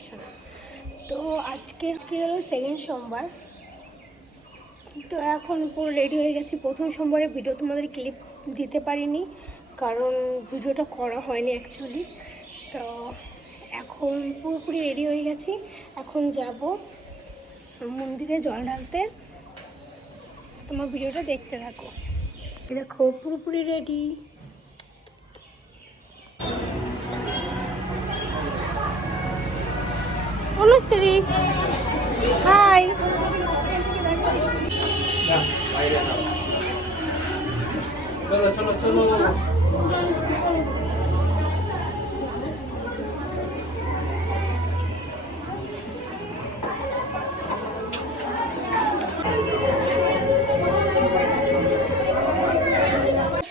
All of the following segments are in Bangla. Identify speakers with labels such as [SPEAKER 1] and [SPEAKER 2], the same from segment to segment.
[SPEAKER 1] আসো না তো আজকে আজকে হলো সেকেন্ড সোমবার। তো এখন পুরো রেডি হয়ে গেছি। প্রথম সোমবারে ভিডিও তোমাদের ক্লিপ দিতে পারিনি, কারণ ভিডিওটা করা হয়নি অ্যাকচুয়ালি তো এখন পুরোপুরি রেডি হয়ে গেছি। এখন যাব মন্দিরে জল ঢালতে। তোমার ভিডিওটা দেখতে থাকো। দেখো, পুরোপুরি রেডি অনুশ্রী। হাই
[SPEAKER 2] চলো চলো চলো।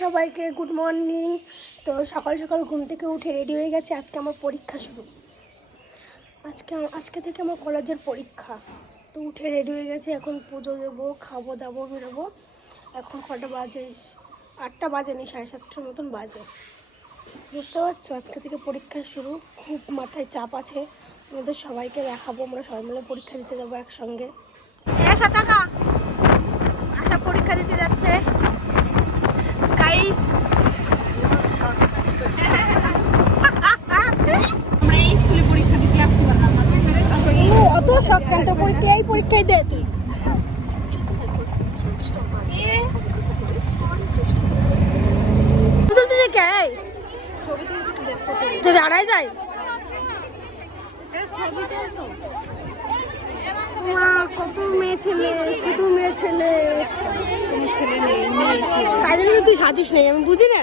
[SPEAKER 1] সবাইকে গুড মর্নিং তো সকাল সকাল ঘুম থেকে উঠে রেডি হয়ে গেছে। আজকে আমার পরীক্ষা শুরু। আজকে আজকে থেকে আমার কলেজের পরীক্ষা। তো উঠে রেডি হয়ে গেছে, এখন পুজো দেবো, খাব, দাবো, বেরোবো। এখন কটা বাজে? আটটা বাজেনি, সাড়ে সাতটার মতন বাজে। বুঝতে পারছ? আজকে থেকে পরীক্ষা শুরু। খুব মাথায় চাপ আছে। আমাদের সবাইকে দেখাবো, আমরা সবাই মিলে পরীক্ষা দিতে যাব একসঙ্গে। টাকা আশা পরীক্ষা দিতে যাচ্ছে গাইস
[SPEAKER 3] আমরা এই স্কুলে পরীক্ষা দিতে আসতে পারলাম না
[SPEAKER 1] অত সক্রান্ত পরীক্ষা, এই পরীক্ষায় দে তুই। কে এই? যায়। মা, কত মেয়ে ছেলে, শুধু মেয়ে ছেলে।
[SPEAKER 3] ছেলে নেই
[SPEAKER 1] তাই তুই সাজিস নাই, আমি বুঝি না।